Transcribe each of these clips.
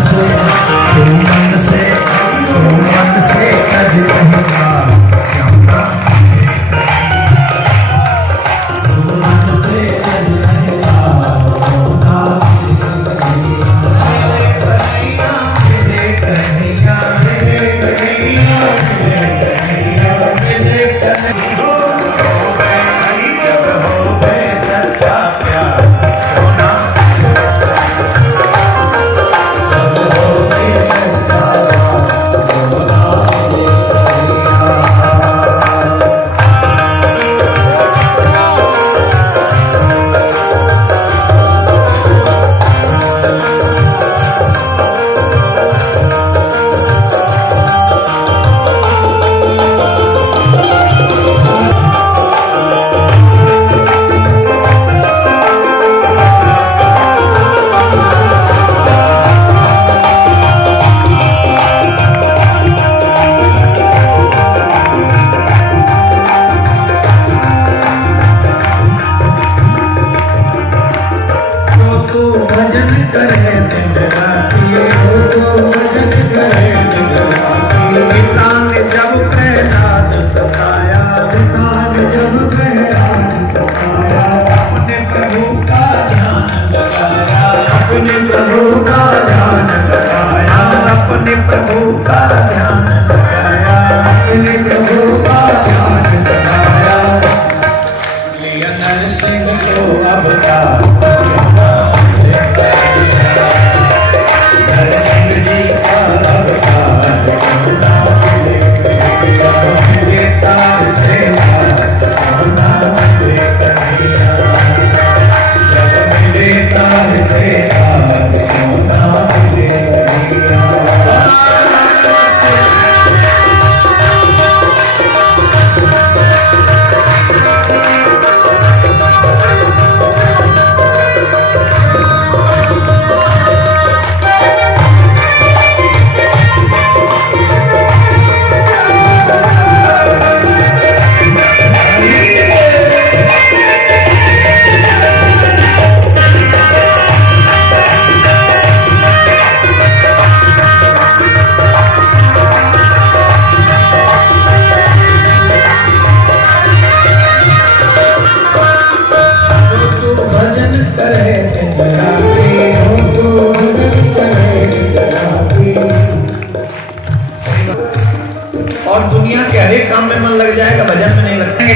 से कज कहेगा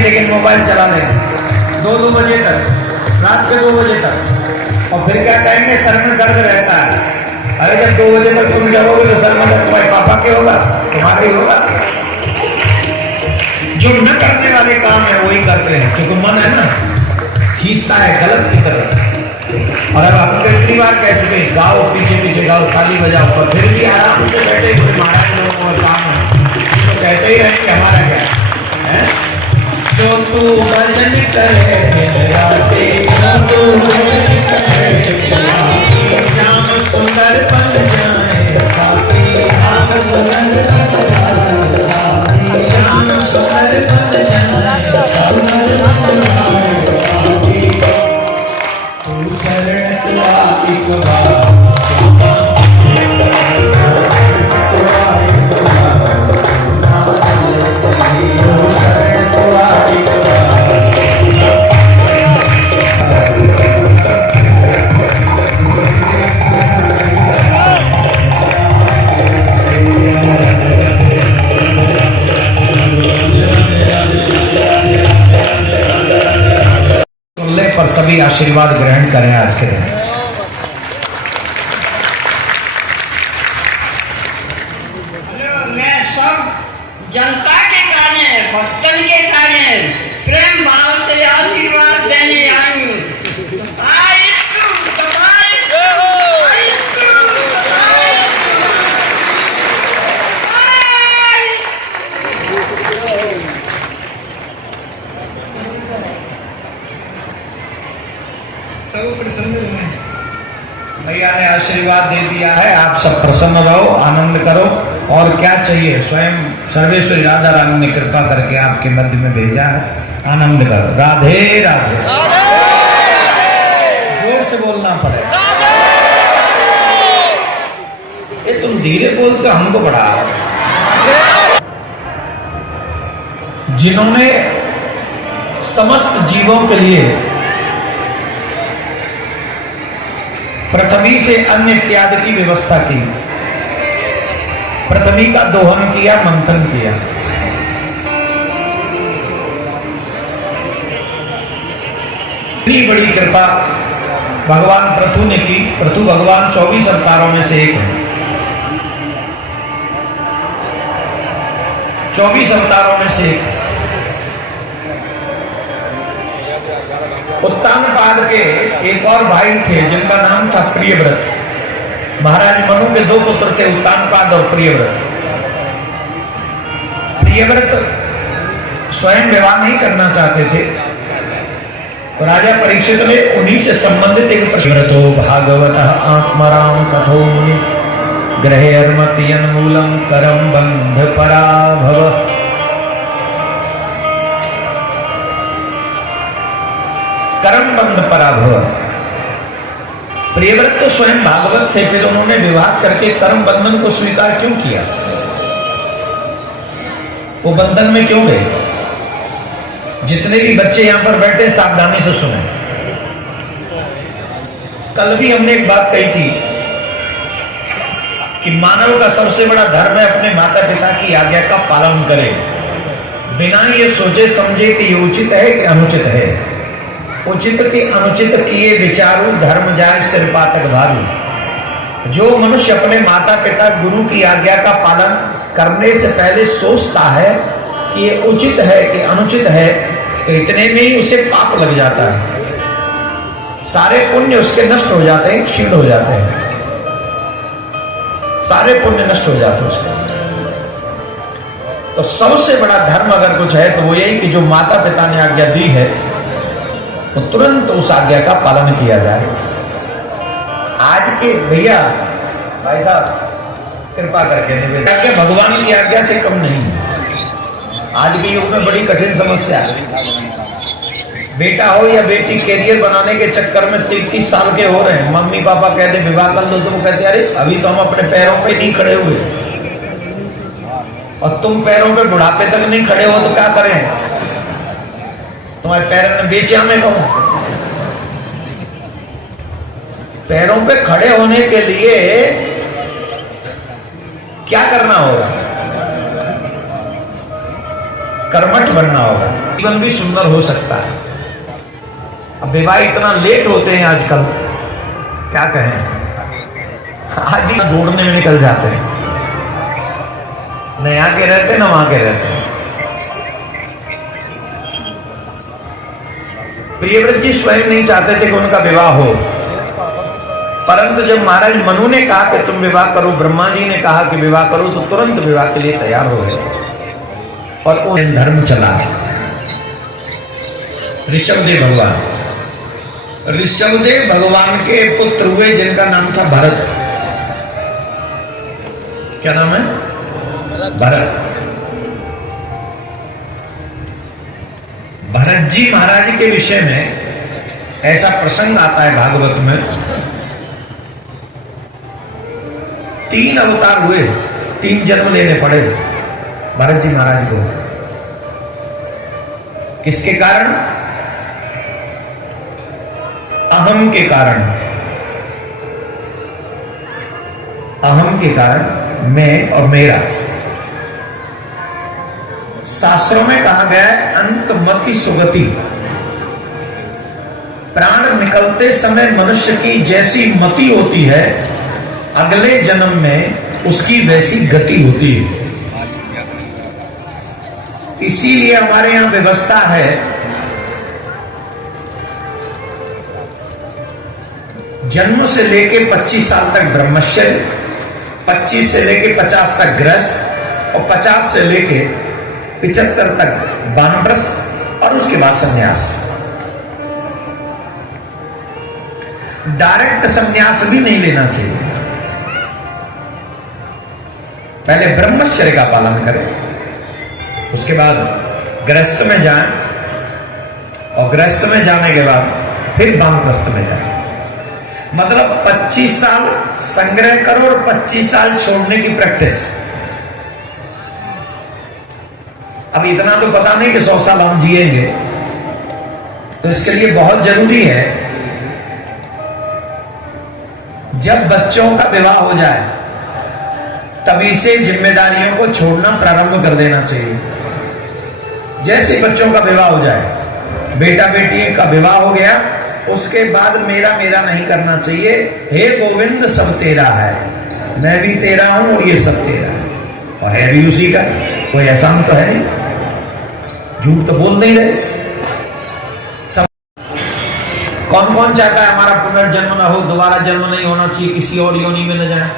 लेकिन मोबाइल चला देंगे 2-2 बजे तक, रात के 2 बजे तक। और फिर क्या कहेंगे, सर में दर्द रहता है। अरे जब 2 बजे तक तुम जगोगे तो सर में दर्द तुम्हारे पापा के होगा, तुम्हारे ही होगा। जो न करने वाले काम है वही करते हैं, क्योंकि मन है ना खींचता है गलत की तरफ। और अब आप कितनी बार कह चुके गाओ, पीछे पीछे गाओ, ताली बजाओ, और फिर भी आराम से बैठे हुए महाराज लोगों और काम तो कहते ही रहेंगे हमारा क्या है। जो तू भजन करे तू भजन करे, श्याम सुंदर बन जाए साथी, श्याम सुंदर बन जाए, श्याम सुंदर बन जाए साथी। तू शरण एक बार पर सभी आशीर्वाद ग्रहण करें आज के दिन। मैं सब जनता के कार्य, भक्तन के कार्य प्रेम भाव से आशीर्वाद देने आई हूँ। भैया ने आशीर्वाद दे दिया है, आप सब प्रसन्न रहो, आनंद करो। और क्या चाहिए, स्वयं सर्वेश्वरी राधा रानी ने कृपा करके आपके मध्य में भेजा है, आनंद करो। राधे राधे, जोर से बोलना पड़ेगा। तुम धीरे बोलते हमको बड़ा। जिन्होंने समस्त जीवों के लिए पृथ्वी से अन्न इत्यादि की व्यवस्था की, पृथ्वी का दोहन किया, मंथन किया, इतनी बड़ी कृपा भगवान पृथु ने की। पृथु भगवान 24 अवतारों में से एक है। 24 अवतारों में से एक। उत्तानपाद के एक और भाई थे जिनका नाम था प्रियव्रत। महाराज मनु के दो पुत्र थे, उत्तानपाद और प्रियव्रत। प्रियव्रत स्वयं विवाह नहीं करना चाहते थे, तो राजा परीक्षित ने उन्हीं से संबंधित एक प्रश्न, भागवत आत्मराम कथो मुनि ग्रहेर्मतियन मूलम करम बंध पराभव। कर्म बंध पराभव। प्रियव्रत तो स्वयं भागवत थे, फिर उन्होंने विवाह करके कर्म बंधन को स्वीकार क्यों किया? वो बंधन में क्यों गए? जितने भी बच्चे यहां पर बैठे सावधानी से सुने। कल भी हमने एक बात कही थी कि मानव का सबसे बड़ा धर्म है अपने माता पिता की आज्ञा का पालन करे, बिना ये सोचे समझे कि ये उचित है कि अनुचित है। उचित के अनुचित किए विचारू धर्म जाय सिर पातक भारू। जो मनुष्य अपने माता पिता गुरु की आज्ञा का पालन करने से पहले सोचता है कि ये उचित है कि अनुचित है, तो इतने में ही उसे पाप लग जाता है। सारे पुण्य उसके नष्ट हो जाते हैं, क्षीण हो जाते हैं, सारे पुण्य नष्ट हो जाते हैं उसके। तो सबसे बड़ा धर्म अगर कुछ है तो वो यही कि जो माता पिता ने आज्ञा दी है तो तुरंत उस आज्ञा का पालन किया जाए। आज के भैया भाई साहब कृपा करके निवेदन, भगवान की आज्ञा से कम नहीं है। आज भी युग में बड़ी कठिन समस्या है। बेटा हो या बेटी कैरियर बनाने के चक्कर में 33 साल के हो रहे हैं, मम्मी पापा कहते विवाह कर लो, तो वो कहते अरे अभी तो हम अपने पैरों पे नहीं खड़े हुए, और तुम पैरों पे बुढ़ापे तक नहीं खड़े हो तो क्या करें? तुम्हारे पैरों ने बेचा में कहूं। पैरों पे खड़े होने के लिए क्या करना होगा? कर्मठ बनना होगा, जीवन भी सुंदर हो सकता है। अब विवाह इतना लेट होते हैं आजकल, क्या कहें, आदि ढूंढने में निकल जाते हैं, न यहाँ के रहते न वहां के रहते हैं। प्रियव्रत जी स्वयं नहीं चाहते थे कि उनका विवाह हो, परंतु जब महाराज मनु ने कहा कि तुम विवाह करो, ब्रह्मा जी ने कहा कि विवाह करो, तो तुरंत विवाह के लिए तैयार हो गए और वो धर्म चला। ऋषभदेव भगवान, ऋषभदेव भगवान के पुत्र हुए जिनका नाम था भरत। क्या नाम है? भरत। भरत जी महाराज के विषय में ऐसा प्रसंग आता है भागवत में, 3 अवतार हुए, 3 जन्म लेने पड़े भरत जी महाराज को। किसके कारण? अहम के कारण। अहम के कारण, मैं और मेरा। शास्त्रों में कहा गया है अंत मति सुगति। प्राण निकलते समय मनुष्य की जैसी मति होती है, अगले जन्म में उसकी वैसी गति होती है। इसीलिए हमारे यहां व्यवस्था है जन्म से लेके 25 साल तक ब्रह्मचर्य, 25 से लेके 50 तक गृहस्थ, और 50 से लेके 75 तक वानप्रस्थ, और उसके बाद संन्यास। डायरेक्ट संन्यास भी नहीं लेना चाहिए, पहले ब्रह्मचर्य का पालन करें, उसके बाद गृहस्थ में जाएं, और गृहस्थ में जाने के बाद फिर वानप्रस्थ में जाएं। मतलब 25 साल संग्रह करो और 25 साल छोड़ने की प्रैक्टिस। अब इतना तो पता नहीं कि 100 साल हम जिएंगे, तो इसके लिए बहुत जरूरी है जब बच्चों का विवाह हो जाए तभी से जिम्मेदारियों को छोड़ना प्रारंभ कर देना चाहिए। जैसे बच्चों का विवाह हो जाए, बेटा बेटी का विवाह हो गया, उसके बाद मेरा मेरा नहीं करना चाहिए। हे गोविंद सब तेरा है, मैं भी तेरा हूं और ये सब तेरा है, और है भी उसी का। कोई ऐसा तो है नहीं, झूठ तो बोल नहीं रहे। सब कौन कौन चाहता है हमारा पुनर्जन्म न हो, दोबारा जन्म नहीं होना चाहिए, किसी और योनि में न जाए?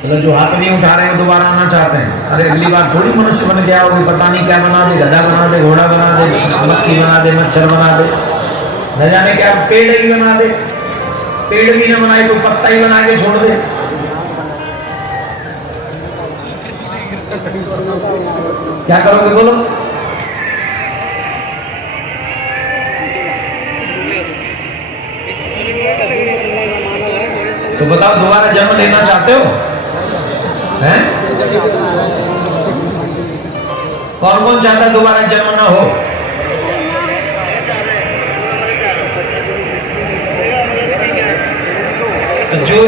मतलब जो हाथ नहीं उठा रहे हैं दोबारा आना चाहते हैं। अरे अगली बार थोड़ी मनुष्य बन गया होगी, पता नहीं क्या बना दे, गधा बना दे, घोड़ा बना दे, मक्खी बना दे, मच्छर बना दे, न जाने क्या पेड़ ही बना दे। पेड़ भी न बनाए तो पत्ता ही बना के छोड़ दे। क्या करोगे बोलो? तो बताओ, दोबारा जन्म लेना चाहते हो? हैं? कौन कौन चाहता है दोबारा जन्म ना हो? तो जो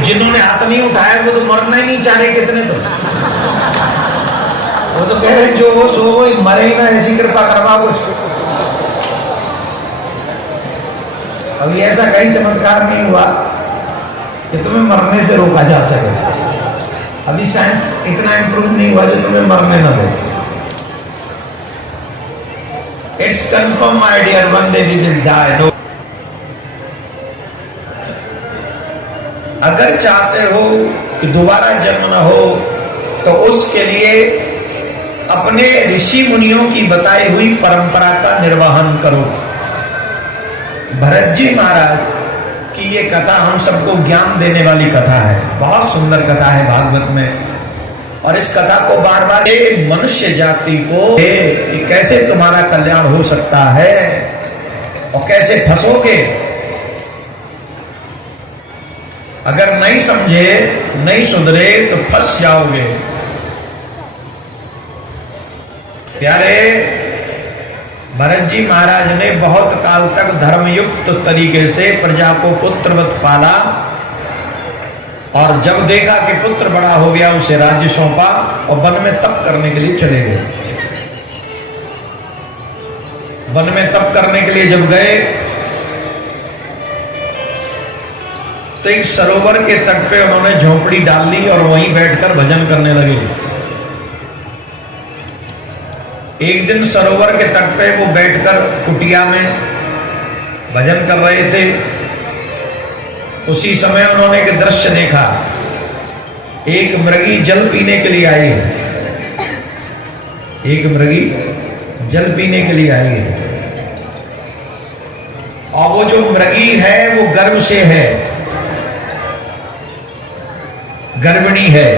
जिन्होंने हाथ नहीं उठाया वो तो मरना ही नहीं चाह रहे। कितने तो वो तो कह रहे जो वो सो वो मरे ही ना, ऐसी कृपा करवा कुछ। अभी ऐसा कहीं चमत्कार नहीं हुआ कि तुम्हें मरने से रोका जा सके। अभी साइंस इतना इंप्रूव नहीं हुआ जो तुम्हें मरने न दे। It's confirm my dear, one day we will die. No, अगर चाहते हो कि दोबारा जन्म न हो तो उसके लिए अपने ऋषि मुनियों की बताई हुई परंपरा का निर्वहन करो। भरत जी महाराज की ये कथा हम सबको ज्ञान देने वाली कथा है, बहुत सुंदर कथा है भागवत में। और इस कथा को बार बार मनुष्य जाति को कि कैसे तुम्हारा कल्याण हो सकता है और कैसे फंसोगे, अगर नहीं समझे, नहीं सुधरे तो फंस जाओगे। प्यारे भरत जी महाराज ने बहुत काल तक धर्मयुक्त तरीके से प्रजा को पुत्रवत पाला, और जब देखा कि पुत्र बड़ा हो गया उसे राज्य सौंपा और वन में तप करने के लिए चले गए। वन में तप करने के लिए जब गए तो एक सरोवर के तट पे उन्होंने झोपड़ी डाल ली और वहीं बैठकर भजन करने लगे। एक दिन सरोवर के तट पे वो बैठकर कुटिया में भजन कर रहे थे। उसी समय उन्होंने एक दृश्य देखा। एक मृगी जल पीने के लिए आई है। एक मृगी जल पीने के लिए आई है, और वो जो मृगी है वो गर्भ से है, गर्भिणी है।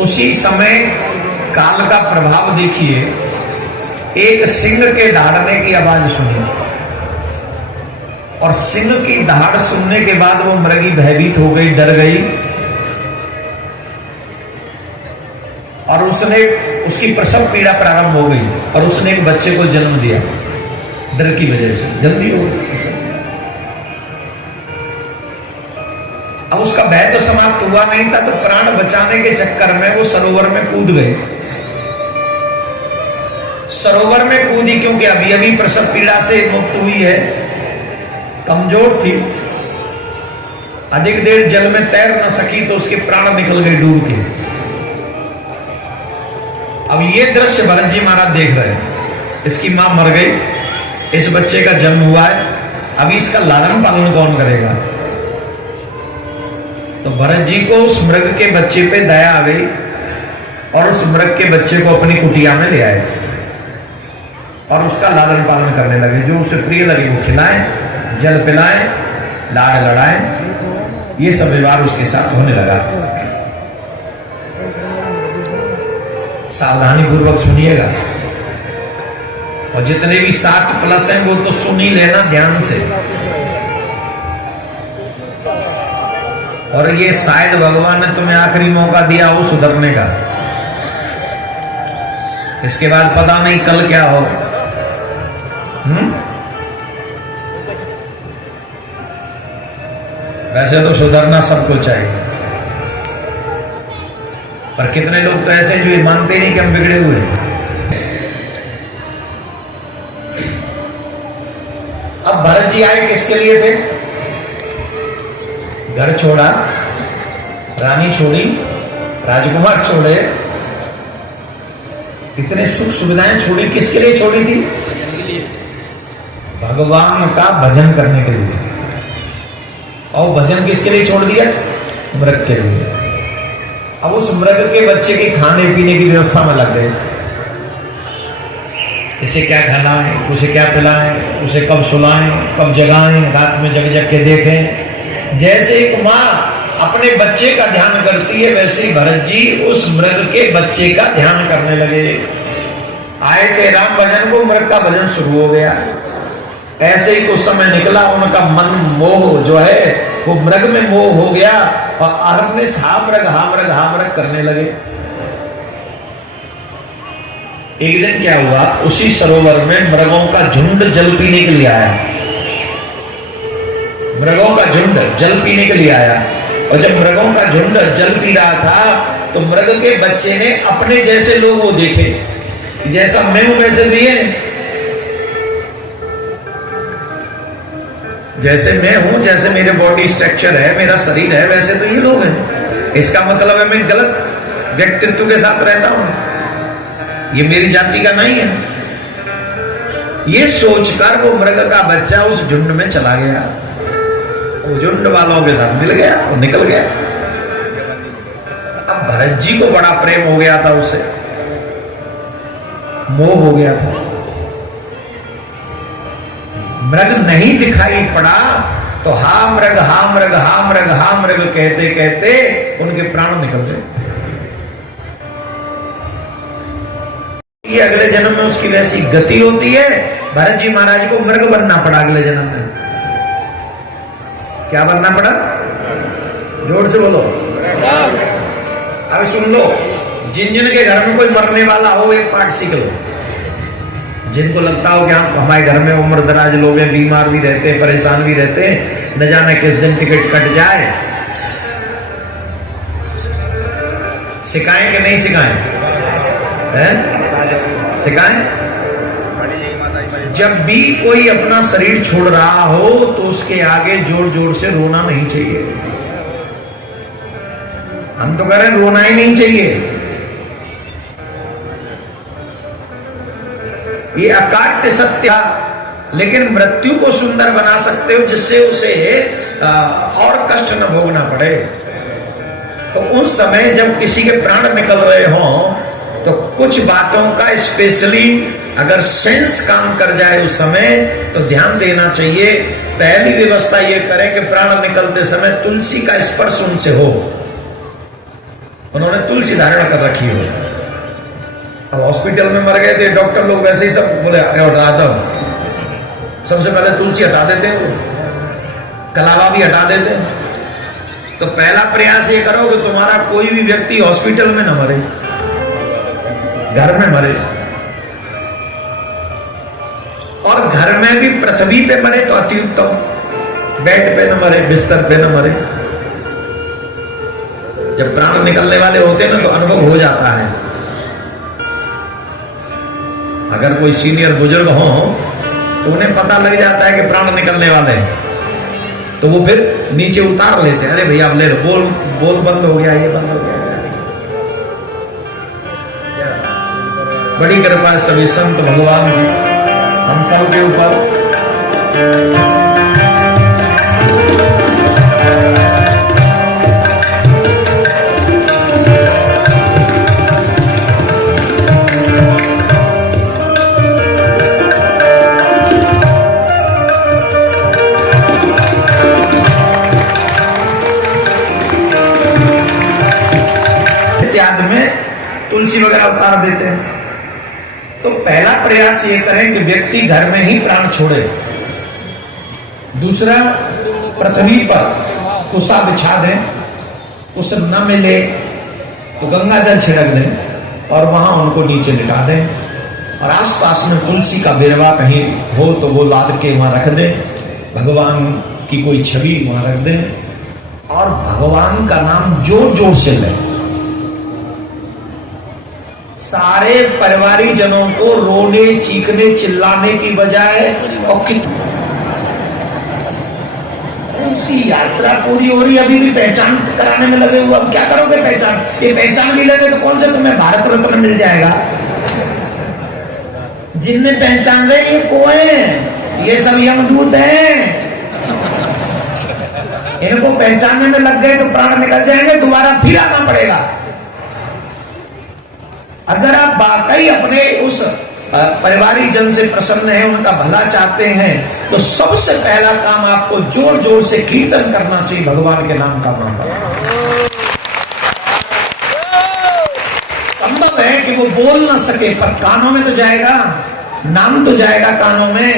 उसी समय काल का प्रभाव देखिए, एक सिंह के दहाड़ने की आवाज सुनी, और सिंह की दहाड़ सुनने के बाद वो मृगी भयभीत हो गई, डर गई, और उसकी प्रसव पीड़ा प्रारंभ हो गई, और उसने एक बच्चे को जन्म दिया। डर की वजह से जल्दी हो गई। अब उसका भय तो समाप्त हुआ नहीं था, तो प्राण बचाने के चक्कर में वो सरोवर में कूद गए। सरोवर में कूदी क्योंकि अभी अभी प्रसव पीड़ा से मुक्त हुई है, कमजोर थी, अधिक देर जल में तैर न सकी, तो उसके प्राण निकल गए डूब के। अब ये दृश्य भरत जी महाराज देख रहे हैं। इसकी मां मर गई, इस बच्चे का जन्म हुआ है, अभी इसका लालन पालन कौन करेगा? तो भरत जी को उस मृग के बच्चे पे दया आ गई, और उस मृग के बच्चे को अपनी कुटिया में ले आए और उसका लालन पालन करने लगे। जो उसे प्रिय लगे वो खिलाएं, जल पिलाएं, लाड़ लड़ाएं। ये सब व्यवहार उसके साथ होने लगा। सावधानी पूर्वक सुनिएगा, और जितने भी 60+ हैं वो तो सुन ही लेना ध्यान से। और ये शायद भगवान ने तुम्हें आखिरी मौका दिया हो सुधरने का, इसके बाद पता नहीं कल क्या हो। वैसे तो सुधरना सबको चाहिए, पर कितने लोग तो ऐसे जो ये मानते नहीं कि हम बिगड़े हुए हैं। अब भरत जी आए किसके लिए थे? घर छोड़ा, रानी छोड़ी, राजकुमार छोड़े, इतने सुख सुविधाएं छोड़ी, किसके लिए छोड़ी थी? भगवान का भजन करने के लिए। और भजन किसके लिए छोड़ दिया? मृग के लिए। अब उस मृग के बच्चे के खाने पीने की व्यवस्था में लग गए, इसे क्या खिलाएं, उसे क्या पिलाएं, उसे कब सुलाएं, कब जगाएं, रात में जग जग के देखें। जैसे एक माँ अपने बच्चे का ध्यान करती है, वैसे ही भरत जी उस मृग के बच्चे का ध्यान करने लगे। आए थे राम भजन को, मृग का भजन शुरू हो गया। ऐसे ही कुछ समय निकला, उनका मन मोह जो है वो मृग में मोह हो गया, और अहर्निश हा मृग करने लगे। एक दिन क्या हुआ, उसी सरोवर में मृगों का झुंड जल पीने के लिए आया। मृगों का झुंड जल पीने के लिए आया, और जब मृगों का झुंड जल पी रहा था तो मृग के बच्चे ने अपने जैसे लोग वो देखे, जैसा मैं हूं वैसे भी है, जैसे मैं हूं, जैसे मेरे बॉडी स्ट्रक्चर है, मेरा शरीर है, वैसे तो ये लोग हैं। इसका मतलब है मैं गलत व्यक्तित्व के साथ रहता हूं, ये मेरी जाति का नहीं है। ये सोचकर वो मृग का बच्चा उस झुंड में चला गया, वो झुंड वालों के साथ मिल गया, वो निकल गया। अब भरत जी को बड़ा प्रेम हो गया था, उससे मोह हो गया था। मृग नहीं दिखाई पड़ा तो हा मृग कहते कहते उनके प्राण निकल गए। ये अगले जन्म में उसकी वैसी गति होती है। भरत जी महाराज को मृग बनना पड़ा अगले जन्म में। क्या बनना पड़ा? जोर से बोलो। अब सुन लो, जिन जिन के घर में कोई मरने वाला हो एक पाठ सीख लो। जिनको लगता हो कि हमारे घर में उम्र दराज लोग हैं, बीमार भी रहते हैं, परेशान भी रहते हैं, न जाने किस दिन टिकट कट जाए, सिखाएं कि नहीं सिखाएं? सिखाएं। जब भी कोई अपना शरीर छोड़ रहा हो तो उसके आगे जोर जोर से रोना नहीं चाहिए। हम तो कह रहे हैं रोना ही नहीं चाहिए। ये अकाट्य सत्य, लेकिन मृत्यु को सुंदर बना सकते हो जिससे उसे और कष्ट न भोगना पड़े। तो उस समय जब किसी के प्राण निकल रहे हों तो कुछ बातों का स्पेशली अगर सेंस काम कर जाए उस समय तो ध्यान देना चाहिए। पहली व्यवस्था ये करें कि प्राण निकलते समय तुलसी का स्पर्श उनसे हो। उन्होंने तुलसी धारण कर रखी हो। अब हॉस्पिटल में मर गए थे, डॉक्टर लोग वैसे ही सब बोले हटा दो, सबसे पहले तुलसी हटा देते हैं, कलावा भी हटा देते हैं। तो पहला प्रयास ये करो कि तुम्हारा कोई भी व्यक्ति हॉस्पिटल में न मरे, घर में मरे। और घर में भी पृथ्वी पे मरे तो अति उत्तम, बेड पे न मरे, बिस्तर पे न मरे। जब प्राण निकलने वाले होते हैं ना तो अनुभव हो जाता है। अगर कोई सीनियर बुजुर्ग हो तो उन्हें पता लग जाता है कि प्राण निकलने वाले हैं, तो वो फिर नीचे उतार लेते हैं। अरे भैया अब ले लो, बोल बंद हो गया, ये बंद हो गया। बड़ी कृपा सभी संत भगवान की हम सब के ऊपर। तुलसी वगैरह उतार देते पहला प्रयास ये करें कि व्यक्ति घर में ही प्राण छोड़े। दूसरा, पृथ्वी पर कुसा बिछा दें, कुछ न मिले तो गंगा जल छिड़क दें और वहां उनको नीचे लिटा दें, और आसपास में तुलसी का बिरवा कहीं हो तो वो लाद के वहां रख दें, भगवान की कोई छवि वहां रख दें, और भगवान का नाम जोर जोर से लें। सारे परिवारी जनों को रोने, चीखने, चिल्लाने की बजाय उसकी यात्रा पूरी हो रही, अभी भी पहचान कराने में लगे हुए। अब क्या करोगे पहचान? ये पहचान भी लगे तो कौन से तुम्हें भारत रत्न मिल जाएगा? जिनने पहचान रहे ये कौन है? ये सब यमदूत हैं। इनको पहचानने में लग गए तो प्राण निकल जाएंगे, दोबारा फिर आना पड़ेगा। अगर आप वाकई अपने उस परिवारी जन से प्रसन्न हैं, उनका भला चाहते हैं, तो सबसे पहला काम आपको जोर जोर से कीर्तन करना चाहिए, भगवान के नाम का मंत्र। संभव है कि वो बोल ना सके पर कानों में तो जाएगा, नाम तो जाएगा कानों में,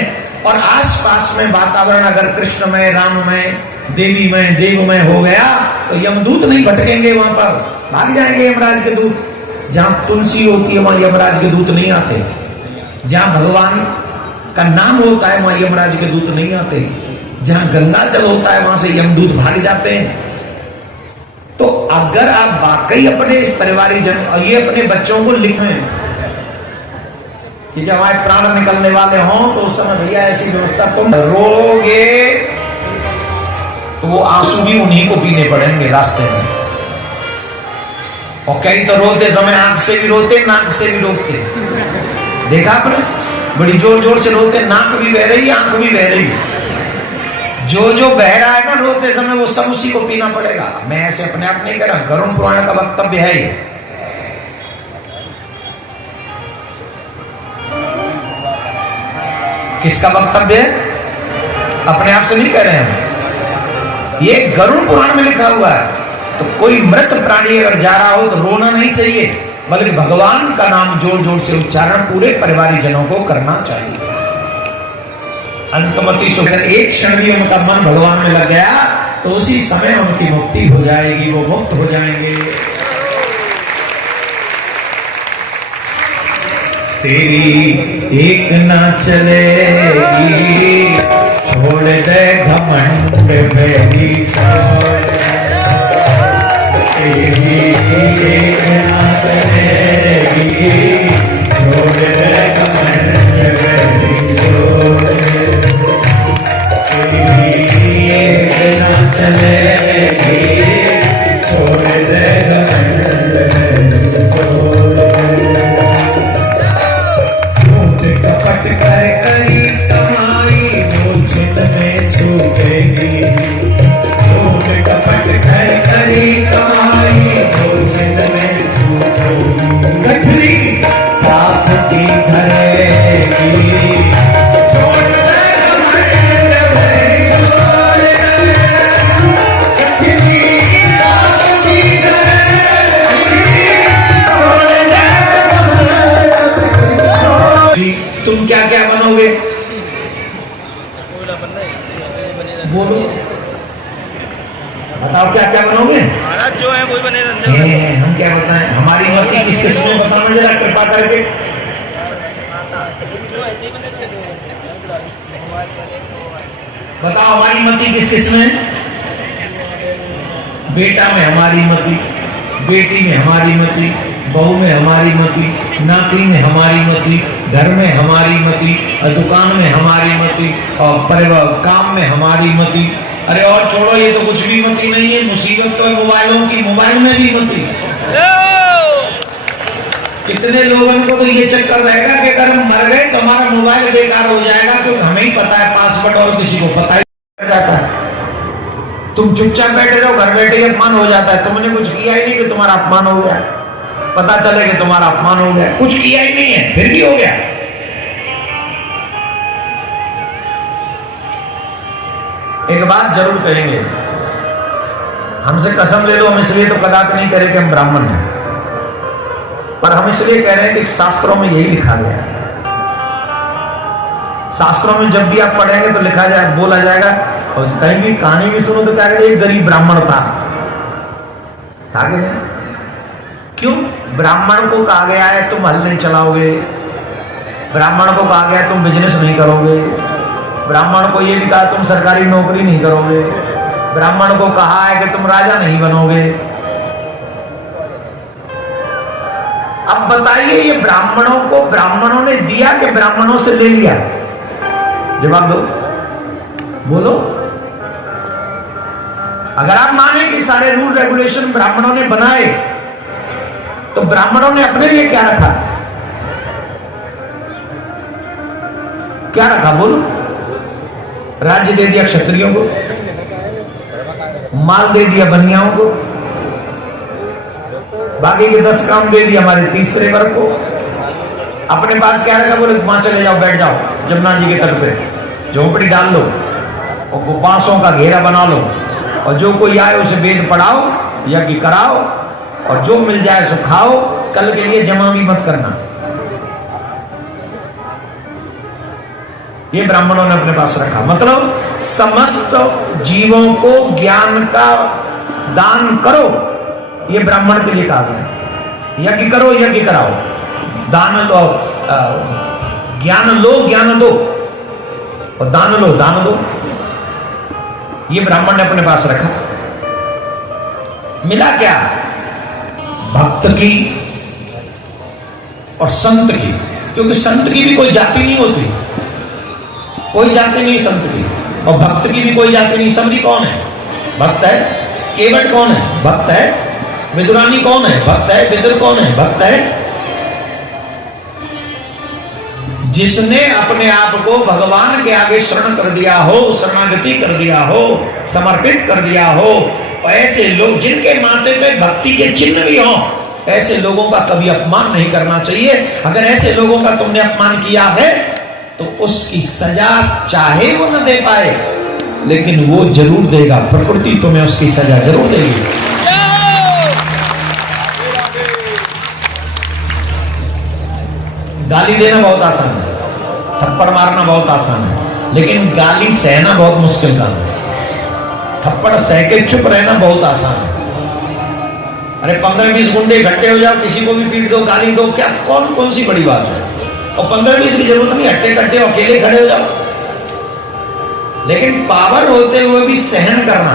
और आसपास में वातावरण अगर कृष्णमय, राममय, देवीमय, देवमय हो गया तो यमदूत नहीं भटकेंगे, वहां पर भाग जाएंगे यमराज के दूत। जहां तुलसी होती है वहां यमराज के दूत नहीं आते, जहां भगवान का नाम होता है वहां यमराज के दूत नहीं आते, जहां गंगा जल होता है वहां से यमदूत भाग जाते हैं। तो अगर आप वाकई अपने परिवारी जन और ये अपने बच्चों को लिखें कि जब हमारे प्राण निकलने वाले हों तो उस समय भैया ऐसी व्यवस्था, तुम रोगे तो वो आंसू भी उन्हीं को पीने पड़ेंगे रास्ते में। और कई तो रोते समय आंख से भी रोते, नाक से भी रोते, देखा आपने? बड़ी जोर जोर से रोते, नाक भी बह रही, आंख भी बह रही। जो जो बह रहा है ना रोते समय, वो सब उसी को पीना पड़ेगा। मैं ऐसे अपने आप नहीं कह रहा, गरुड़ पुराण का वक्तव्य है ये। किसका वक्तव्य है? अपने आप से नहीं कह रहे हम, ये गरुड़ पुराण में लिखा हुआ है। तो कोई मृत प्राणी अगर जा रहा हो तो रोना नहीं चाहिए, बल्कि भगवान का नाम जोर जोर से उच्चारण पूरे परिवारी जनों को करना चाहिए। अंतमति सुख, एक क्षण भी उनका मन भगवान में लग गया तो उसी समय उनकी मुक्ति हो जाएगी, वो मुक्त हो जाएंगे। तेरी एक ना चलेगी, छोड़ दे घमंड मेरी छोड़, तेरी एक ना चलेगी, छोड़ दे घमंड मेरी छोड़, तेरी एक ना चलेगी, छोड़ दे घमंड मेरी छोड़। कपट कर करी कमाई मूर्छित में छूटेगी, कपट कर करी कमाई मूर्छित में छूटेगी, गठरी पाप की धरेगी, छोड़ दे घमंड मेरी छोड़, गठरी पाप की धरेगी, छोड़ दे तुम क्या क्या बनोगे? बोलो, बताओ क्या क्या बनोगे? महाराज जो है वही बने रहते हैं। हम क्या बताएं? हमारी मति किस किस में बताना जरा कृपा करके। बताओ हमारी मति किस किस में? बेटा में हमारी मति, बेटी में हमारी मति, बहू में हमारी मति, नाती में हमारी मति, घर में हमारी मति, दुकान में हमारी मति, और परिवार काम में हमारी मति। अरे और छोड़ो, ये तो कुछ भी मति नहीं है, मुसीबत तो है मोबाइलों की, मोबाइल में भी मति। कितने लोगों को तो ये चक्कर रहेगा कि अगर हम मर गए तो हमारा मोबाइल बेकार हो जाएगा, क्योंकि हमें ही पता है पासवर्ड और किसी को पता ही जाता है। तुम चुपचाप बैठे रहो, घर बैठे ही अपमान हो जाता है। तुमने कुछ किया ही नहीं कि तुम्हारा अपमान हो गया, पता चले कि तुम्हारा अपमान हो गया, कुछ किया ही नहीं है फिर भी हो गया। एक बात जरूर कहेंगे, हमसे कसम ले लो, हम इसलिए तो कदापि नहीं कह रहे कि हम ब्राह्मण हैं, पर हम इसलिए कह रहे हैं कि शास्त्रों में यही लिखा गया है शास्त्रों में जब भी आप पढ़ेंगे तो लिखा जाए, बोला जाएगा, और कहीं भी कहानी भी सुनो तो क्या कहेंगे, एक गरीब ब्राह्मण था। क्यों? ब्राह्मण को कहा गया है तुम हल नहीं चलाओगे, ब्राह्मण को कहा गया है तुम बिजनेस नहीं करोगे, ब्राह्मण को यह भी कहा तुम सरकारी नौकरी नहीं करोगे, ब्राह्मण को कहा है कि तुम राजा नहीं बनोगे। अब बताइए ये ब्राह्मणों को ब्राह्मणों ने दिया कि ब्राह्मणों से ले लिया? जवाब दो, बोलो। अगर आप माने कि सारे रूल रेगुलेशन ब्राह्मणों ने बनाए, तो ब्राह्मणों ने अपने लिए क्या रखा? क्या रखा बोलो? राज्य दे दिया क्षत्रियों को, माल दे दिया बनियाओं को, बाकी के 10 काम दे दिया हमारे तीसरे वर्ग को। अपने पास क्या रखा? बोले वहां चले जाओ, बैठ जाओ जमुना जी के तट पे, झोंपड़ी डाल लो और बांसों का घेरा बना लो, और जो कोई आए उसे वेद पढ़ाओ, यज्ञ कराओ, और जो मिल जाए सो खाओ, कल के लिए जमा भी मत करना। ये ब्राह्मणों ने अपने पास रखा। मतलब समस्त जीवों को ज्ञान का दान करो, ये ब्राह्मण के लिए कहा गया। यज्ञ करो, यज्ञ कराओ, दान लो, ज्ञान लो, ज्ञान दो, और दान लो, दान दो। ये ब्राह्मण ने अपने पास रखा। मिला क्या? भक्त की और संत की, क्योंकि संत की भी कोई जाति नहीं होती, कोई जाति नहीं संत की, और भक्त की भी कोई जाति नहीं। सबरी कौन है? भक्त है। केवट कौन है? भक्त है। विदुरानी कौन है? भक्त है। विदुर कौन है? भक्त है। जिसने अपने आप को भगवान के आगे शरण कर दिया हो, शरणागति कर दिया हो, समर्पित कर दिया हो, ऐसे लोग जिनके माथे पे भक्ति के चिन्ह भी हों, ऐसे लोगों का कभी अपमान नहीं करना चाहिए। अगर ऐसे लोगों का तुमने अपमान किया है तो उसकी सजा चाहे वो न दे पाए, लेकिन वो जरूर देगा। प्रकृति तुम्हें उसकी सजा जरूर देगी। गाली देना बहुत आसान है, थप्पड़ मारना बहुत आसान है, लेकिन गाली सहना बहुत मुश्किल काम है। थप्पड़ सह के चुप रहना बहुत आसान है। अरे 15-20 गुंडे इकट्ठे हो जाओ, किसी को भी पीट दो, गाली दो, क्या कौन सी बड़ी बात है? और 15-20 की जरूरत नहीं, हट्टे कट्टे अकेले खड़े हो जाओ। लेकिन पावर होते हुए भी सहन करना।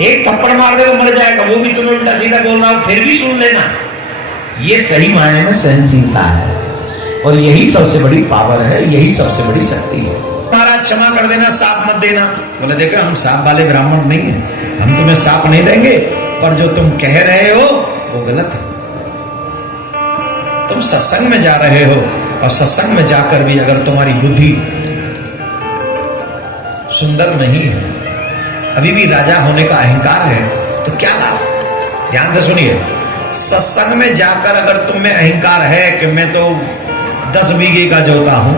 एक थप्पड़ मार दे तो मर जाएगा, वो भी तुम्हें उल्टा सीधा बोल रहा हो, फिर भी सुन लेना। ये सही मायने में सहनशीलता है, और यही सबसे बड़ी पावर है, यही सबसे बड़ी शक्ति है। महाराज क्षमा कर देना, साप मत देना। बोले देखा, हम साप वाले ब्राह्मण नहीं है, हम तुम्हें साप नहीं देंगे, पर जो तुम कह रहे हो वो गलत है। तुम सत्संग में जा रहे हो, और सत्संग में जाकर भी अगर तुम्हारी बुद्धि सुंदर नहीं है, अभी भी राजा होने का अहंकार है, तो क्या लाभ? ध्यान से सुनिए, सत्संग में जाकर अगर तुम में अहंकार है कि मैं तो 10 बीघे का जोता हूं,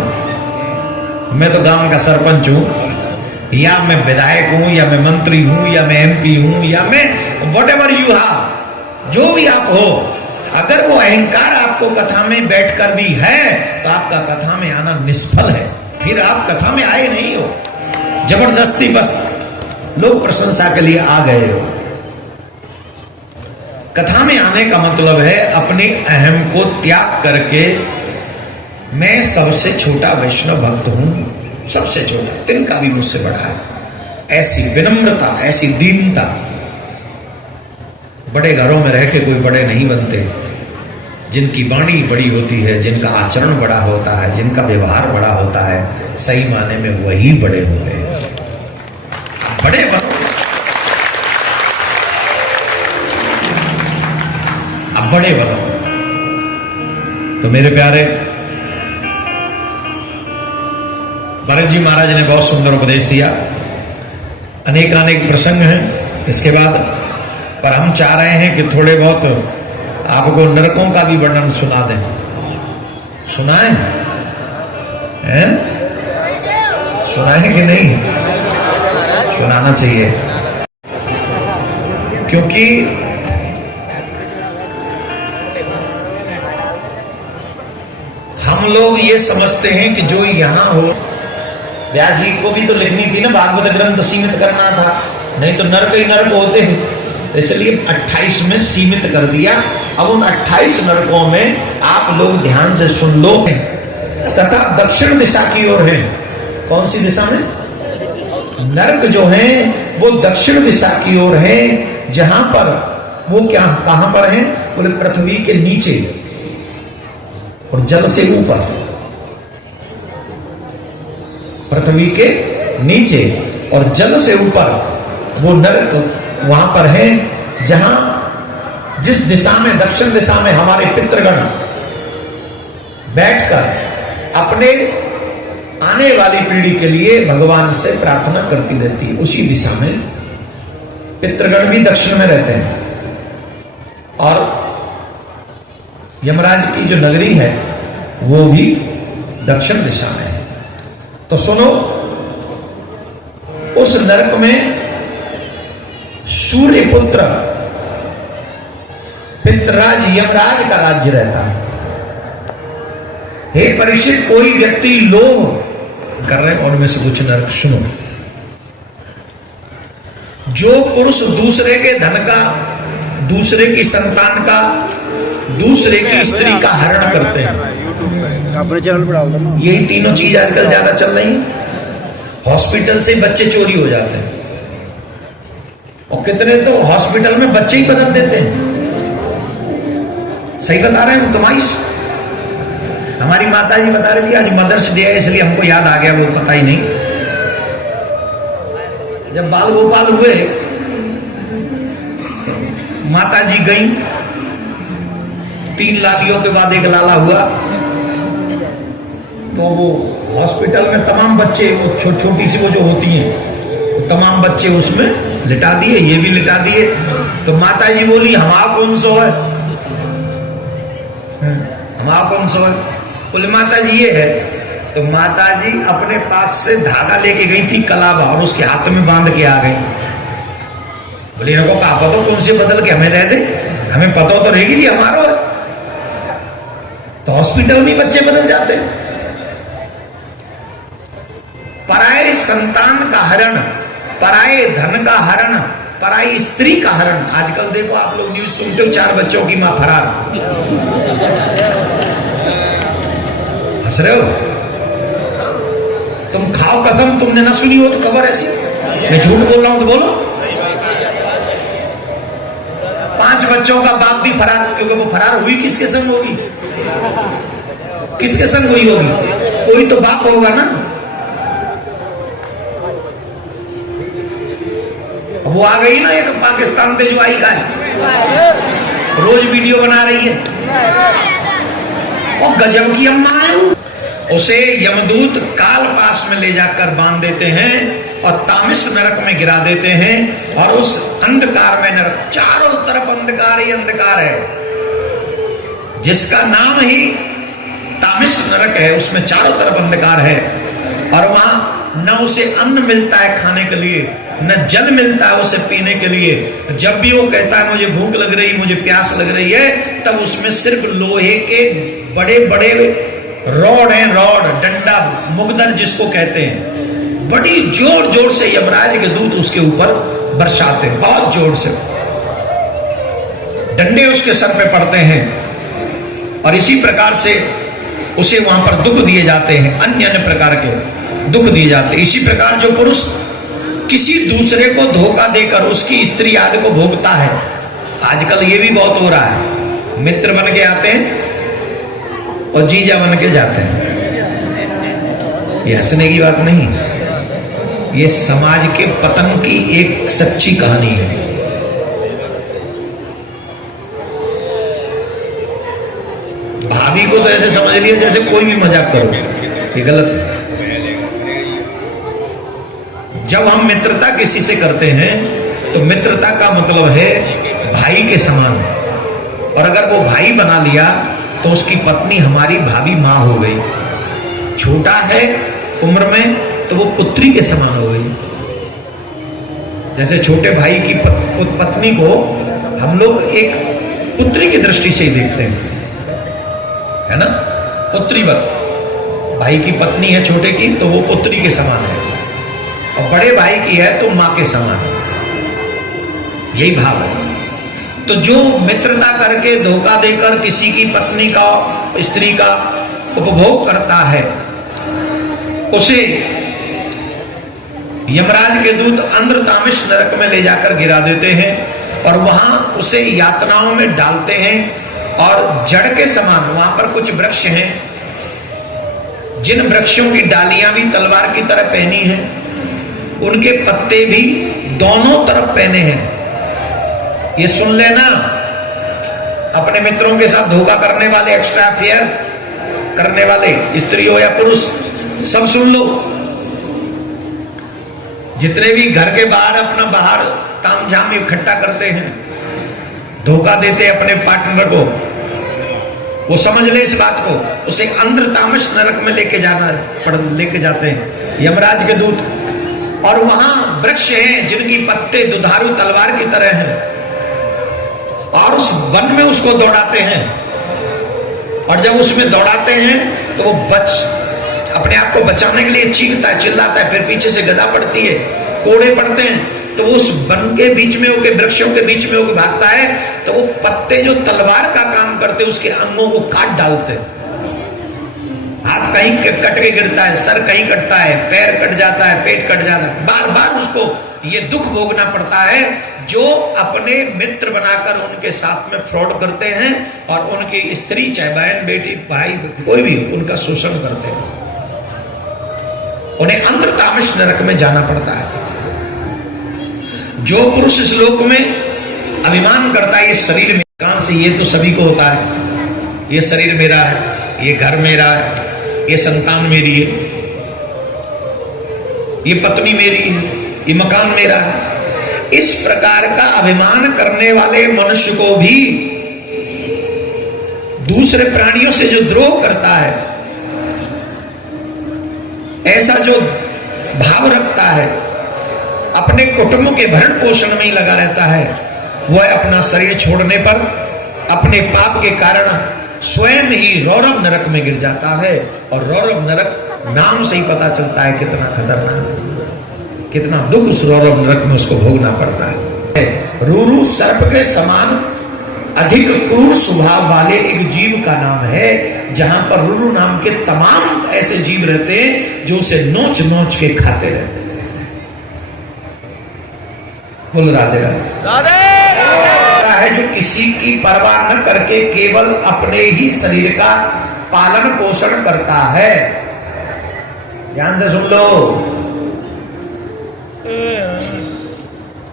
मैं तो गांव का सरपंच हूं, या मैं विधायक हूं, या मैं मंत्री हूं, या मैं MP हूं, या मैं व्हाटएवर यू हैव, जो भी आप हो, अगर वो अहंकार आपको कथा में बैठकर भी है तो आपका कथा में आना निष्फल है। फिर आप कथा में आए नहीं हो, जबरदस्ती बस लोग प्रशंसा के लिए आ गए हो। कथा में आने का मतलब है अपने अहम को त्याग करके मैं सबसे छोटा वैष्णव भक्त हूं, सबसे छोटा, तिनका भी मुझसे बड़ा है, ऐसी विनम्रता, ऐसी दीनता। बड़े घरों में रह के कोई बड़े नहीं बनते। जिनकी वाणी बड़ी होती है, जिनका आचरण बड़ा होता है, जिनका व्यवहार बड़ा होता है, सही माने में वही बड़े होते हैं। बड़े बनो, अब बड़े बनो। तो मेरे प्यारे भरत जी महाराज ने बहुत सुंदर उपदेश दिया, अनेक प्रसंग हैं इसके बाद, पर हम चाह रहे हैं कि थोड़े बहुत आपको नरकों का भी वर्णन सुना दें। सुनाएं? हैं? सुनाएं कि नहीं? सुनाना चाहिए, क्योंकि हम हम लोग ये समझते हैं कि जो यहाँ हो, व्यास जी को भी तो लिखनी थी ना, भागवत ग्रंथ सीमित करना था, नहीं तो नरक ही नरक होते हैं, इसलिए 28 में सीमित कर दिया। अब उन 28 नरकों में आप लोग ध्यान से सुन लो। तथा दक्षिण दिशा की ओर है। कौन सी दिशा में? नरक जो है वो दक्षिण दिशा की ओर है, जहां पर वो क्या, कहां पर है? बोले पृथ्वी के नीचे और जल से ऊपर। पृथ्वी के नीचे और जल से ऊपर वो नरक वहां पर है, जहां जिस दिशा में, दक्षिण दिशा में हमारे पितृगण बैठकर अपने आने वाली पीढ़ी के लिए भगवान से प्रार्थना करती रहती है, उसी दिशा में पितृगण भी दक्षिण में रहते हैं। और यमराज की जो नगरी है वो भी दक्षिण दिशा में है। तो सुनो, उस नरक में सूर्य पुत्र पितराज यमराज का राज्य रहता है। हे परीक्षित, कोई व्यक्ति लोभ कर रहे हैं और में से कुछ नरक सुनो। जो पुरुष दूसरे के धन का, दूसरे की संतान का, दूसरे की स्त्री का हरण करते हैं, अपने चैनल पर डाल दो। यही तीनों चीज आजकल ज्यादा चल रही है। हॉस्पिटल से बच्चे चोरी हो जाते हैं, और कितने तो हॉस्पिटल में बच्चे ही बदल देते हैं। सही बता रहे हैं तुम्हारी? हमारी माता जी बता रही थी, आज मदर्स डे है इसलिए हमको याद आ गया, वो पता ही नहीं। जब बाल गोपाल हुए, माता जी गई, 3 लालियों के बाद एक लाला हुआ, तो वो हॉस्पिटल में तमाम बच्चे, वो छोटी सी वो जो होती हैं, तमाम बच्चे उसमें लिटा दिए, ये भी लिटा दिए। तो माता जी बोली, हमारा कौन सो है? हमारा कौन सो है? बोले माता जी ये है। तो माता जी अपने पास से धागा लेके गई थी कलावा, और उसके हाथ में बांध के आ गई। बोले इनको कहा पता कौन से बदल के हमें दे दे, हमें पता तो रहेगी जी हमारा है। तो हॉस्पिटल में बच्चे बदल जाते हैं। पराये संतान का हरण, पराये धन का हरण, पराई स्त्री का हरण। आजकल देखो आप लोग न्यूज सुनते हो, 4 बच्चों की मां फरार। हंस रहे हो? तुम खाओ कसम, तुमने ना सुनी हो तो खबर ऐसी? मैं झूठ बोल रहा हूं तो बोलो। 5 बच्चों का बाप भी फरार, क्योंकि वो फरार हुई किसके संग होगी? किसके संग हुई होगी? कोई तो बाप होगा ना। वो आ गई ना, एक पाकिस्तान तेजवाई का है, रोज वीडियो बना रही है, और गजब की अम्मा है। उसे यमदूत काल पास में ले जाकर बांध देते हैं और तामिस नरक में गिरा देते हैं। और उस अंधकार में, नरक चारों तरफ अंधकार ही अंधकार है, जिसका नाम ही तामिस नरक है, उसमें चारों तरफ अंधकार है। और वहां न उसे अन्न मिलता है खाने के लिए, न जल मिलता है उसे पीने के लिए। जब भी वो कहता है मुझे भूख लग रही, मुझे प्यास लग रही है, तब उसमें सिर्फ लोहे के बड़े बड़े रॉड हैं, रॉड, डंडा, मुगदर जिसको कहते हैं, बड़ी जोर जोर से यमराज के दूत उसके ऊपर बरसाते हैं, बहुत जोर से डंडे उसके सर पे पड़ते हैं। और इसी प्रकार से उसे वहां पर दुख दिए जाते हैं, अन्य अन्य प्रकार के दुख दिए जाते हैं। इसी प्रकार जो पुरुष किसी दूसरे को धोखा देकर उसकी स्त्री आदि को भोगता है, आजकल ये भी बहुत हो रहा है, मित्र बन के आते हैं और जीजा बन के जाते हैं। ये हंसने की बात नहीं, ये समाज के पतन की एक सच्ची कहानी है। भाभी को तो ऐसे समझ लिया जैसे कोई भी मजाक करो, ये गलत है। जब हम मित्रता किसी से करते हैं तो मित्रता का मतलब है भाई के समान, और अगर वो भाई बना लिया तो उसकी पत्नी हमारी भाभी माँ हो गई। छोटा है उम्र में तो वो पुत्री के समान हो गई। जैसे छोटे भाई की पत्नी को हम लोग एक पुत्री की दृष्टि से ही देखते हैं, है ना, पुत्रीवत। भाई की पत्नी है छोटे की तो वो पुत्री के समान है, और बड़े भाई की है तो मां के समान है। यही भाव है। तो जो मित्रता करके धोखा देकर किसी की पत्नी का, स्त्री का उपभोग करता है, उसे यमराज के दूत अंधतामिश नरक में ले जाकर गिरा देते हैं और वहां उसे यातनाओं में डालते हैं। और जड़ के समान वहां पर कुछ वृक्ष हैं, जिन वृक्षों की डालियां भी तलवार की तरह पहनी हैं, उनके पत्ते भी दोनों तरफ पहने हैं। ये सुन लेना, अपने मित्रों के साथ धोखा करने वाले, एक्स्ट्रा अफेयर करने वाले, स्त्री हो या पुरुष, सब सुन लो। जितने भी घर के बाहर अपना बाहर तामझाम इकट्ठा करते हैं, धोखा देते हैं अपने पार्टनर को, वो समझ ले इस बात को, उसे अंधतामस नरक में लेके जाते हैं यमराज के दूत। और वहां वृक्ष हैं जिनकी पत्ते दुधारू तलवार की तरह हैं, और उस वन में उसको दौड़ाते हैं। और जब उसमें दौड़ाते हैं तो वो अपने आप को बचाने के लिए चीखता है, चिल्लाता है, फिर पीछे से गदा पड़ती है, कोड़े पड़ते हैं, तो उस वन के बीच में होकर, वृक्षों के बीच में होकर भागता है, तो वो पत्ते जो तलवार का काम करते, उसके अंगों को काट डालते। हाथ कहीं कट के गिरता है, सर कहीं कटता है, पैर कट जाता है, पेट कट जाता है, बार बार उसको ये दुख भोगना पड़ता है जो अपने मित्र बनाकर उनके साथ में फ्रॉड करते हैं और उनकी स्त्री, चाहे बहन, बेटी, भाई, कोई भी, उनका शोषण करते हैं। उन्हें अंधतामस नरक में जाना पड़ता है। जो पुरुष इस लोक में अभिमान करता है ये शरीर में, कहां से, ये तो सभी को होता है, ये शरीर मेरा है, ये घर मेरा है, ये संतान मेरी है, ये पत्नी मेरी है, ये मकान मेरा है, इस प्रकार का अभिमान करने वाले मनुष्य को भी दूसरे प्राणियों से जो द्रोह करता है, ऐसा जो भाव रखता है, अपने कुटुंब के भरण पोषण में ही लगा रहता है, वह अपना शरीर छोड़ने पर अपने पाप के कारण स्वयं ही रौरव नरक में गिर जाता है। और रौरव नरक नाम से ही पता चलता है कितना खतरनाक, कितना दुख उस रौरव नरक में उसको भोगना पड़ता है। रूरू सर्प के समान अधिक क्रूर स्वभाव वाले एक जीव का नाम है, जहां पर रूरू नाम के तमाम ऐसे जीव रहते हैं जो उसे नोच नोच के खाते रहते हैं। बोल राधे राधे। है जो किसी की परवाह न करके केवल अपने ही शरीर का पालन पोषण करता है। ध्यान से सुन लो,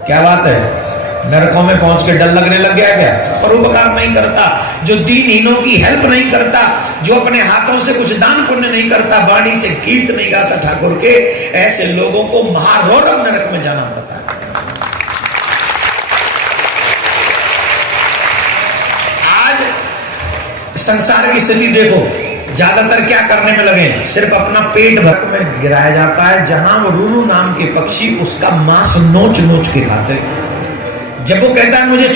क्या बात है, नरकों में पहुंच के डर लगने लग गया क्या? परोपकार नहीं करता, जो दीनहीनों की हेल्प नहीं करता, जो अपने हाथों से कुछ दान पुण्य नहीं करता, वाणी से गीत नहीं गाता ठाकुर के, ऐसे लोगों को महारौरव नरक में जाना पड़ता है। संसार की स्थिति देखो, ज्यादातर क्या करने में लगे, सिर्फ अपना पेट भर में गिराया जाता है, जहां वो रूरू नाम के पक्षी उसका मांस नोच नोच के खाते। जब वो कहता है मुझे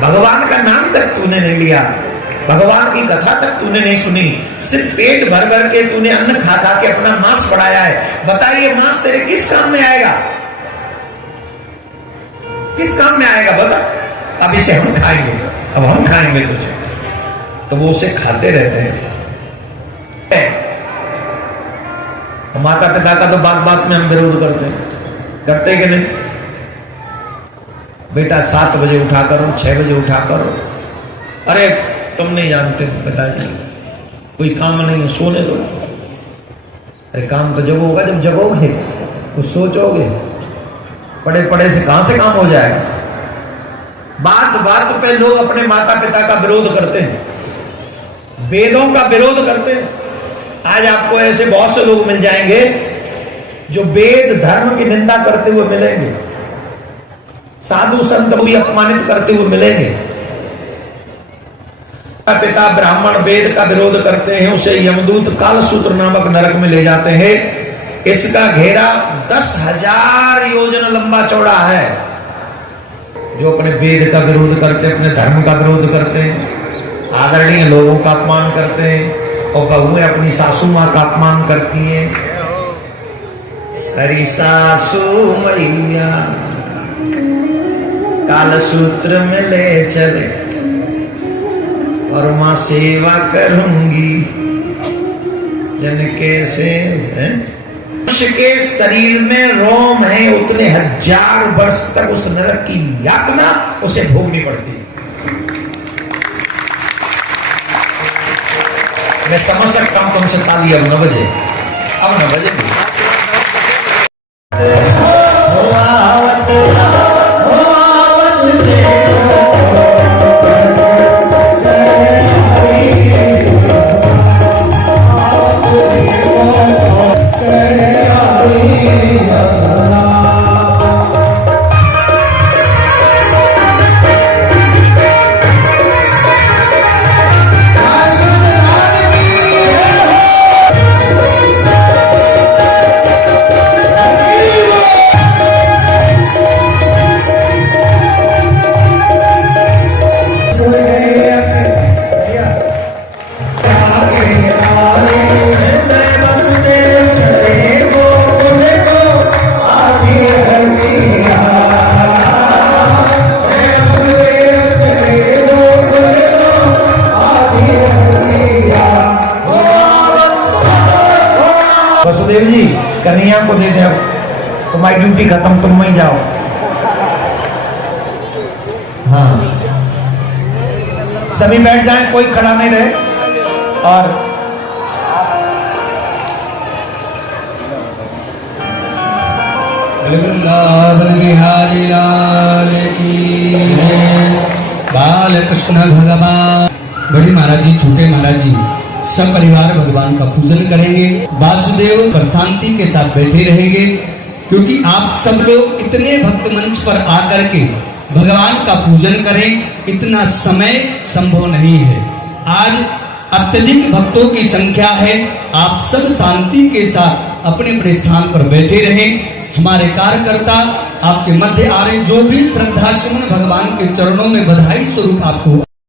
भगवान का नाम तक तूने नहीं लिया, भगवान की कथा तक तूने नहीं सुनी, सिर्फ पेट भर भर के तूने अन्न खा खा के अपना मांस बढ़ाया है, बताइए मांस तेरे किस काम में आएगा? किस काम में आएगा बता? अब इसे हम खाएंगे, अब हम खाएंगे तुझे, तो वो उसे खाते रहते हैं। माता पिता का तो बात बात में हम विरोध करते हैं, करते कि नहीं? बेटा 7 बजे उठा करो, 6 बजे उठा करो, अरे तुम नहीं जानते पिताजी, कोई काम नहीं, सोने दो। अरे काम तो जब होगा जब जगोगे, कुछ सोचोगे, पड़े पड़े से कहां से काम हो जाएगा? बात बात पे लोग अपने माता पिता का विरोध करते हैं, वेदों का विरोध करते हैं। आज आपको ऐसे बहुत से लोग मिल जाएंगे जो वेद धर्म की निंदा करते हुए मिलेंगे, साधु संत को भी अपमानित करते हुए मिलेंगे। पिता ब्राह्मण वेद का विरोध करते हैं, उसे यमदूत कालसूत्र नामक नरक में ले जाते हैं। इसका घेरा 10,000 योजन लंबा चौड़ा है। जो अपने वेद का विरोध करते हैं, अपने धर्म का विरोध करते हैं, आदरणीय लोगों का अपमान करते हैं, और बहुएं अपनी सासू माँ का अपमान करती हैं। हरी सासू मैया काल सूत्र में ले चले और माँ सेवा करूंगी जन कैसे है। मनुष्य के शरीर में रोम है, उतने 1000 वर्ष तक उस नरक की यातना उसे भोगनी पड़ती है। मैं समझ सकता हूं तुमसे ताली अब 9 बजे, अब 9 बजे वसुदेव जी कन्हैया को दे दो, तुम्हारी ड्यूटी खत्म, तुम वहीं जाओ। हाँ सभी बैठ जाएं, कोई खड़ा नहीं रहे। और वृंदावन बिहारी लाल की बाल कृष्ण भगवान। बड़े महाराज जी, छोटे महाराज जी सब परिवार भगवान का पूजन करेंगे। वासुदेव प्रशांति के साथ बैठे रहेंगे, क्योंकि आप सब लोग इतने भक्त मंच पर आकर के भगवान का पूजन करें, इतना समय संभव नहीं है। आज अत्यधिक भक्तों की संख्या है। आप सब शांति के साथ अपने अपने स्थान पर बैठे रहें। हमारे कार्यकर्ता आपके मध्य आ रहे, जो भी श्रद्धा सुमन भगवान के चरणों में बधाई स्वरूप आपको